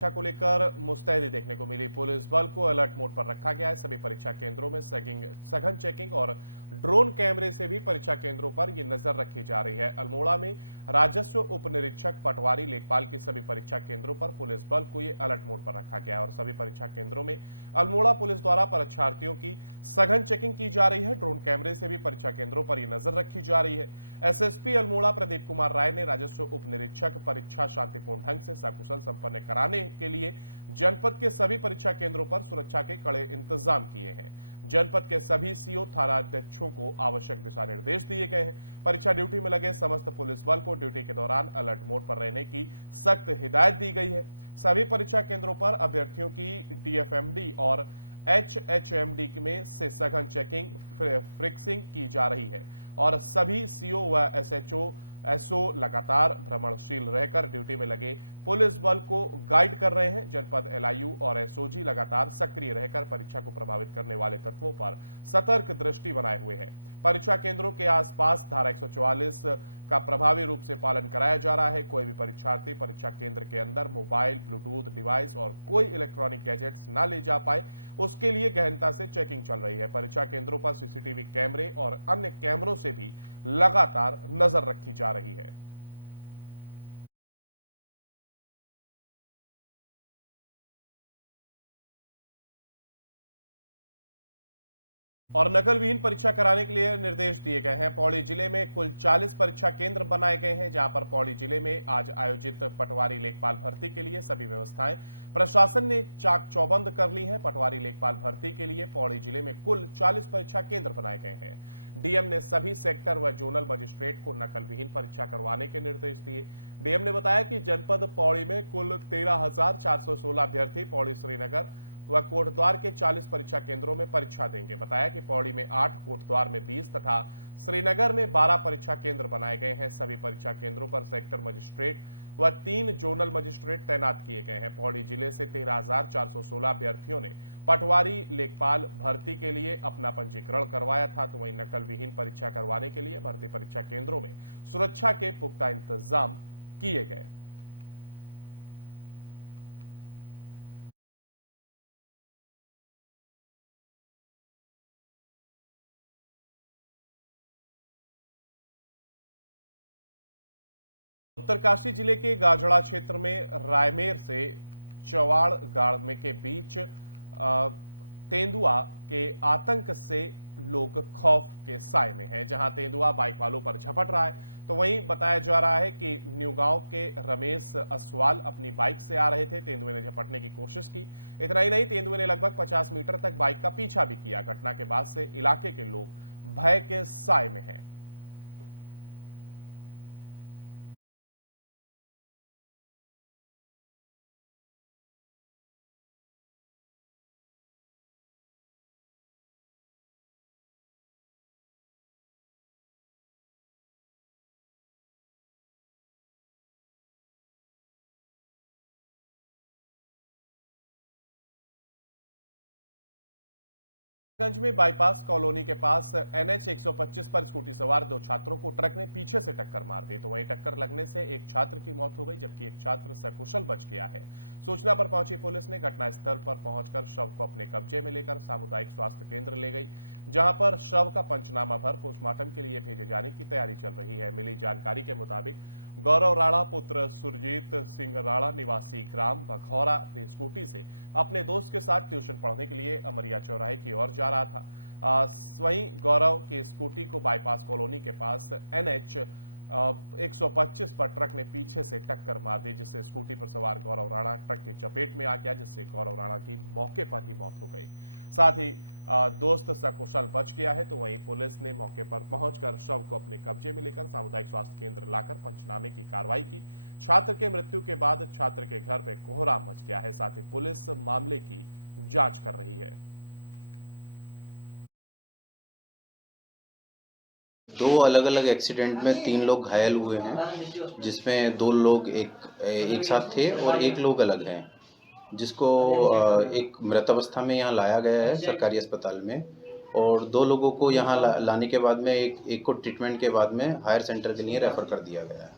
परीक्षा को लेकर मुस्तैदी देखने को मिली। पुलिस बल को अलर्ट मोड पर रखा गया है। सभी परीक्षा केंद्रों में सघन चेकिंग और ड्रोन कैमरे से भी परीक्षा केंद्रों पर ये नजर रखी जा रही है। अल्मोड़ा में राजस्व उप निरीक्षक पटवारी लेखपाल की सभी परीक्षा केंद्रों पर पुलिस बल को ये अलर्ट मोड पर रखा गया है और सभी परीक्षा केंद्रों में अल्मोड़ा पुलिस द्वारा परीक्षार्थियों की सघन चेकिंग की जा रही है। ड्रोन कैमरे से भी परीक्षा केंद्रों पर यह नजर रखी जा रही है। एसएसपी अल्मोड़ा प्रदीप कुमार राय ने राजस्व उप निरीक्षक परीक्षा शांतिपूर्ण ढंग से सकुशल संपन्न कराने के लिए जनपद के सभी परीक्षा केंद्रों पर सुरक्षा के कड़े इंतजाम किए हैं। जनपद के सभी सीओ थानाध्यक्षों को आवश्यक दिशा निर्देश दिए गए हैं। परीक्षा ड्यूटी में लगे समस्त पुलिस बल को ड्यूटी के दौरान अलर्ट मोड पर रहने की सख्त हिदायत दी गई है। सभी परीक्षा केंद्रों पर अभ्यर्थियों की डीएफएमडी और एचएचएमडी में से सघन चेकिंग फ्रिक्सिंग की जा रही है और सभी सीओ व एसओ लगातार भ्रमणशील रहकर ड्यूटी में लगे पुलिस बल को गाइड कर रहे हैं। जनपद एलआईयू और एसओजी लगातार सक्रिय रहकर परीक्षा को प्रभावित करने वाले तत्वों पर सतर्क दृष्टि बनाए हुए हैं। परीक्षा केंद्रों के आसपास धारा 144 का प्रभावी रूप से पालन कराया जा रहा है। कोई भी परीक्षार्थी परीक्षा केंद्र के अंदर मोबाइल, ब्लूटूथ डिवाइस और कोई इलेक्ट्रॉनिक गैजेट्स ना ले जा पाए, उसके लिए गहनता से चेकिंग चल रही है। परीक्षा केंद्रों पर सीसीटीवी कैमरे और अन्य कैमरों से भी लगातार नजर रखी जा रही है। और नकल विहीन परीक्षा कराने के लिए निर्देश दिए गए हैं। पौड़ी जिले में कुल 40 परीक्षा केंद्र बनाए गए हैं, जहां पर पौड़ी जिले में आज आयोजित पटवारी लेखपाल भर्ती के लिए सभी व्यवस्थाएं प्रशासन ने चाक चौबंद कर ली है। पटवारी लेखपाल भर्ती के लिए पौड़ी जिले में कुल 40 परीक्षा केंद्र बनाए गए हैं। डीएम ने सभी सेक्टर व जोनल मजिस्ट्रेट को नकल विहीन परीक्षा करवाने के निर्देश दिए। डीएम ने बताया कि जनपद पौड़ी में कुल 13,416 अभ्यर्थी पौड़ी श्रीनगर वह कोटद्वार के 40 परीक्षा केंद्रों में परीक्षा देंगे। बताया कि पौड़ी में 8, कोटद्वार में 20 तथा श्रीनगर में 12 परीक्षा केंद्र बनाए गए हैं। सभी परीक्षा केंद्रों पर सेक्टर मजिस्ट्रेट व 3 जोनल मजिस्ट्रेट तैनात किए गए हैं। पौड़ी जिले से 13,416 अभ्यर्थियों ने पटवारी लेखपाल भर्ती के लिए अपना पंजीकरण करवाया था, तो वहीं नकल विहीन परीक्षा करवाने के लिए भर्ती परीक्षा केंद्रों में सुरक्षा के पुख्ता इंतजाम किए गए। उत्तरकाशी जिले के गाजड़ा क्षेत्र में रायमेर से चवाड़ गाड़ में के बीच तेंदुआ के आतंक से लोग खौफ के साए में हैं, जहां तेंदुआ बाइक वालों पर झपट रहा है। तो वहीं बताया जा रहा है कि न्यू गांव के रमेश असवाल अपनी बाइक से आ रहे थे। तेंदुए ने झपटने की कोशिश की। इतना ही नहीं, तेंदुए ने लगभग 50 मीटर तक बाइक का पीछा भी किया। घटना के बाद से इलाके के लोग भय के साए में हैं। गंज में बाईपास कॉलोनी के पास एनएच 125 पर स्कूटी सवार 2 छात्रों को ट्रक ने पीछे से टक्कर मार दी। तो वहीं टक्कर लगने से एक छात्र की मौत हो गई, जबकि एक छात्र सकुशल बच गया है। सूचना पर पहुंची पुलिस ने घटनास्थल पर पहुंचकर शव को अपने कब्जे में लेकर सामुदायिक स्वास्थ्य केंद्र ले गई, जहां पर शव का पंचनामा भर पोस्टमार्टम के लिए भेजे जाने की तैयारी चल रही है। मिली जानकारी के मुताबिक गौरव राणा पुत्र सुरजीत सिंह राणा निवासी ग्राम बघौरा अपनी स्कूटी से अपने दोस्त के साथ ट्यूशन पढ़ने के लिए अमरिया चौराहे की ओर जा रहा था। वहीं गौरव की स्कूटी को बाईपास कॉलोनी के पास एनएच 125 पर ट्रक ने पीछे से टक्कर मार दी, जिससे स्कूटी पर सवार गौरव राणा ट्रक की चपेट में आ गया, जिससे गौरव राणा की मौके पर ही मौत हो गई। साथ ही दोस्त सकुशल बच गया है। तो वहीं पुलिस ने मौके पर पहुंचकर शव को अपने कब्जे में लेकर सामुदायिक स्वास्थ्य केंद्र लाकर पंचनामे की कार्रवाई की। छात्र के मृत्यु के बाद छात्र के घर में कोहराम मच गया है। साथ ही पुलिस मामले की जांच कर रही है। 2 अलग-अलग एक्सीडेंट में 3 लोग घायल हुए हैं, जिसमें 2 लोग एक साथ थे और 1 लोग अलग हैं, जिसको एक मृत अवस्था में यहाँ लाया गया है सरकारी अस्पताल में, और 2 लोगों को यहाँ लाने के बाद में एक को ट्रीटमेंट के बाद में हायर सेंटर के लिए रेफ़र कर दिया गया है।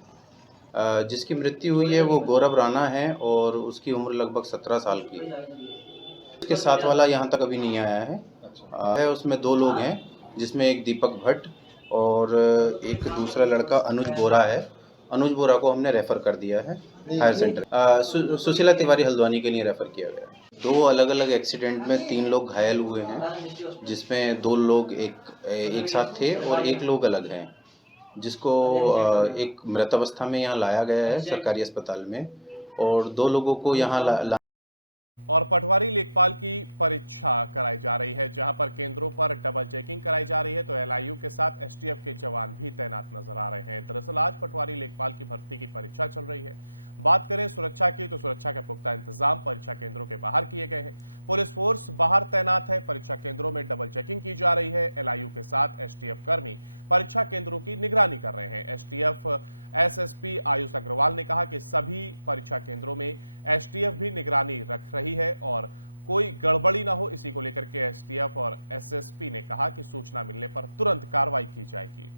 जिसकी मृत्यु हुई है वो गौरव राणा है और उसकी उम्र लगभग 17 साल की है। उसके साथ वाला यहाँ तक अभी नहीं आया है। उसमें 2 लोग हैं, जिसमें एक दीपक भट्ट और एक दूसरा लड़का अनुज बोरा है। अनुज बोरा को हमने रेफ़र कर दिया है हायर सेंटर। सुशीला तिवारी हल्द्वानी के लिए रेफ़र किया गया है। 2 अलग-अलग एक्सीडेंट में 3 लोग घायल हुए हैं, जिसमें 2 लोग एक साथ थे और 1 लोग अलग हैं, जिसको एक मृत अवस्था में यहाँ लाया गया है सरकारी अस्पताल में और 2 लोगों को यहाँ और पटवारी लेखपाल की परीक्षा कराई जा रही है, जहां पर केंद्रों पर डबल चेकिंग कराई जा रही है तो एलआईयू के साथ एसटीएफ के जवान भी तैनात नजर आ रहे हैं। दरअसल आज पटवारी लेखपाल की भर्ती की परीक्षा चल रही है। बात करें सुरक्षा की तो सुरक्षा के पुख्ता इंतजाम परीक्षा केंद्रों के बाहर किए गए हैं। पुलिस फोर्स बाहर तैनात है। परीक्षा केंद्रों में डबल चेकिंग की जा रही है। एलआईयू के साथ एसटीएफ कर्मी परीक्षा केंद्रों की निगरानी कर रहे हैं। एसटीएफ एसएसपी आयुष अग्रवाल ने कहा कि सभी परीक्षा केंद्रों में एसटीएफ भी निगरानी रख रही है और कोई गड़बड़ी ना हो, इसी को लेकर के एसटीएफ और एसएसपी ने कहा कि सूचना मिलने पर तुरंत कार्रवाई की जाएगी।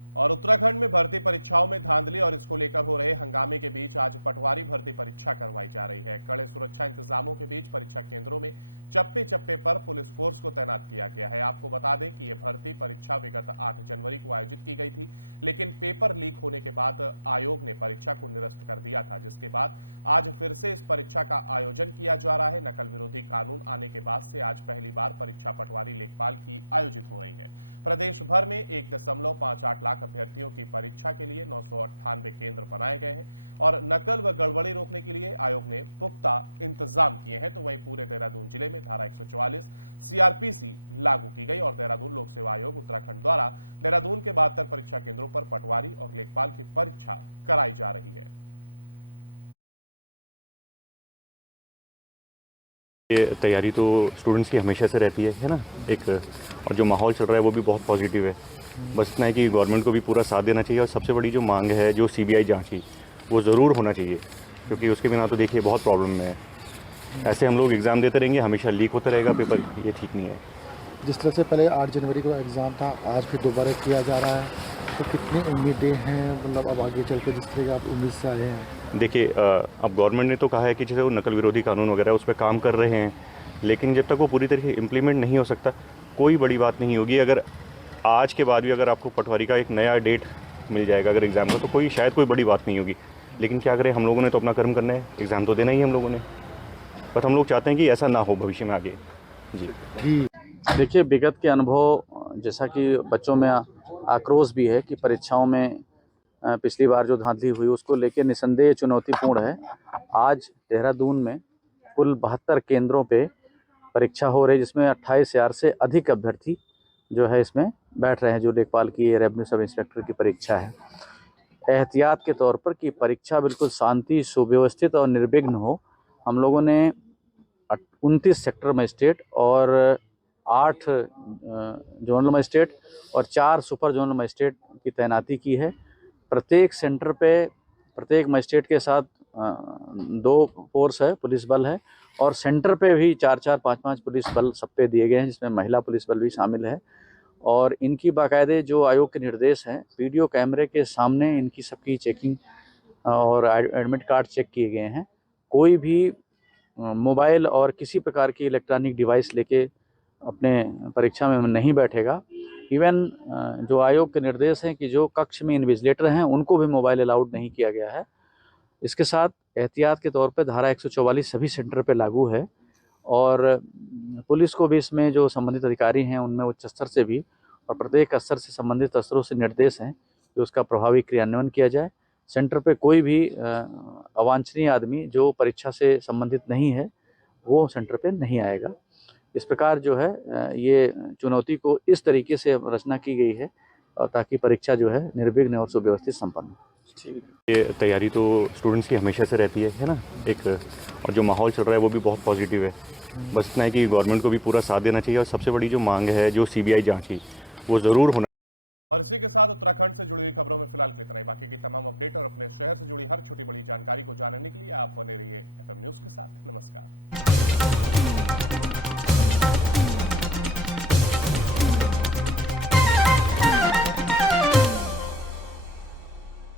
और उत्तराखंड में भर्ती परीक्षाओं में धांधली और इसको लेकर हो रहे हंगामे के बीच आज पटवारी भर्ती परीक्षा करवाई जा रही है। कड़े सुरक्षा इंतजामों के बीच परीक्षा केंद्रों में चप्पे चप्पे पर पुलिस फोर्स को तैनात किया गया है। आपको बता दें कि यह भर्ती परीक्षा विगत 8 जनवरी को आयोजित की गई थी, लेकिन पेपर लीक होने के बाद आयोग ने परीक्षा को निरस्त कर दिया था, जिसके बाद आज फिर से इस परीक्षा का आयोजन किया जा रहा है। नकल विरोधी कानून आने के बाद से आज पहली बार परीक्षा पटवारी लेखपाल की आयोजित हो रही है। प्रदेश भर में 1.58 लाख अभ्यर्थियों की परीक्षा के लिए 998 केंद्र बनाए गए हैं और नकल व गड़बड़ी रोकने के लिए आयोग ने पुख्ता इंतजाम किए हैं। तो वहीं पूरे देहरादून जिले में धारा 144 सीआरपीसी लागू की गई और देहरादून लोक सेवा आयोग उत्तराखंड द्वारा देहरादून के 72 परीक्षा केंद्रों पर पटवारी और लेखपाल की परीक्षा कराई जा रही है। ये तैयारी तो स्टूडेंट्स की हमेशा से रहती है ना, एक और जो माहौल चल रहा है वो भी बहुत पॉजिटिव है। बस इतना है कि गवर्नमेंट को भी पूरा साथ देना चाहिए और सबसे बड़ी जो मांग है जो सीबीआई जांच की वो ज़रूर होना चाहिए, क्योंकि उसके बिना तो देखिए बहुत प्रॉब्लम में है। ऐसे हम लोग एग्ज़ाम देते रहेंगे, हमेशा लीक होता रहेगा पेपर, ये ठीक नहीं है। जिस तरह से पहले 8 जनवरी को एग्ज़ाम था, आज फिर दोबारा किया जा रहा है, तो कितनी उम्मीदें हैं, मतलब अब आगे चल कर जिस तरह आप उम्मीद से आए हैं? देखिए अब गवर्नमेंट ने तो कहा है कि जैसे वो नकल विरोधी कानून वगैरह उस पर काम कर रहे हैं, लेकिन जब तक वो पूरी तरीके से इम्प्लीमेंट नहीं हो सकता कोई बड़ी बात नहीं होगी। अगर आज के बाद भी अगर आपको पटवारी का एक नया डेट मिल जाएगा अगर एग्ज़ाम का, तो शायद कोई बड़ी बात नहीं होगी। लेकिन क्या करें, हम लोगों ने तो अपना कर्म करना है, एग्ज़ाम तो देना ही हम लोगों ने, बट हम लोग चाहते हैं कि ऐसा ना हो भविष्य में आगे। जी देखिए, विगत के अनुभव जैसा कि बच्चों में आक्रोश भी है कि परीक्षाओं में पिछली बार जो धांधली हुई उसको लेकर निसंदेह चुनौतीपूर्ण है। आज देहरादून में कुल 72 केंद्रों पे परीक्षा हो रही है, जिसमें 28,000 से अधिक अभ्यर्थी जो है इसमें बैठ रहे हैं, जो लेखपाल की रेवेन्यू सब इंस्पेक्टर की परीक्षा है। एहतियात के तौर पर कि परीक्षा बिल्कुल शांति, सुव्यवस्थित और निर्विघ्न हो, हम लोगों ने 29 सेक्टर मजिस्ट्रेट और 8 जोनल मजिस्ट्रेट और 4 सुपर जोनल मजिस्ट्रेट की तैनाती की है। प्रत्येक सेंटर पे प्रत्येक मजिस्ट्रेट के साथ 2 फोर्स है, पुलिस बल है, और सेंटर पे भी 4-4, 5-5 पुलिस बल सब पे दिए गए हैं, जिसमें महिला पुलिस बल भी शामिल है। और इनकी बाकायदे जो आयोग के निर्देश हैं, वीडियो कैमरे के सामने इनकी सबकी चेकिंग और एडमिट कार्ड चेक किए गए हैं। कोई भी मोबाइल और किसी प्रकार की इलेक्ट्रॉनिक डिवाइस लेके अपने परीक्षा में नहीं बैठेगा। इवन जो आयोग के निर्देश हैं कि जो कक्ष में इन्विजिलेटर हैं उनको भी मोबाइल अलाउड नहीं किया गया है। इसके साथ एहतियात के तौर पे धारा 144 सभी सेंटर पे लागू है और पुलिस को भी इसमें जो संबंधित अधिकारी हैं उनमें उच्च स्तर से भी और प्रत्येक स्तर से संबंधित स्तरों से निर्देश हैं कि उसका प्रभावी क्रियान्वयन किया जाए। सेंटर पे कोई भी अवांछनीय आदमी जो परीक्षा से संबंधित नहीं है वो सेंटर पे नहीं आएगा। इस प्रकार जो है ये चुनौती को इस तरीके से रचना की गई है और ताकि परीक्षा जो है निर्विघ्न और सुव्यवस्थित संपन्न हो। ये तैयारी तो स्टूडेंट्स की हमेशा से रहती है ना, एक और जो माहौल चल रहा है वो भी बहुत पॉजिटिव है। बस इतना है कि गवर्नमेंट को भी पूरा साथ देना चाहिए और सबसे बड़ी जो मांग है जो सीबीआई जांच की वो ज़रूर होना। और इसी के साथ उत्तराखंड से जुड़ी हुई खबरों में फिलहाल के लिए इतना ही। बाकी की तमाम अपडेट और अपने शहर से जुड़ी हर छोटी बड़ी जानकारी को जानने के लिए आप बने रहिए FM न्यूज के साथ। नमस्कार।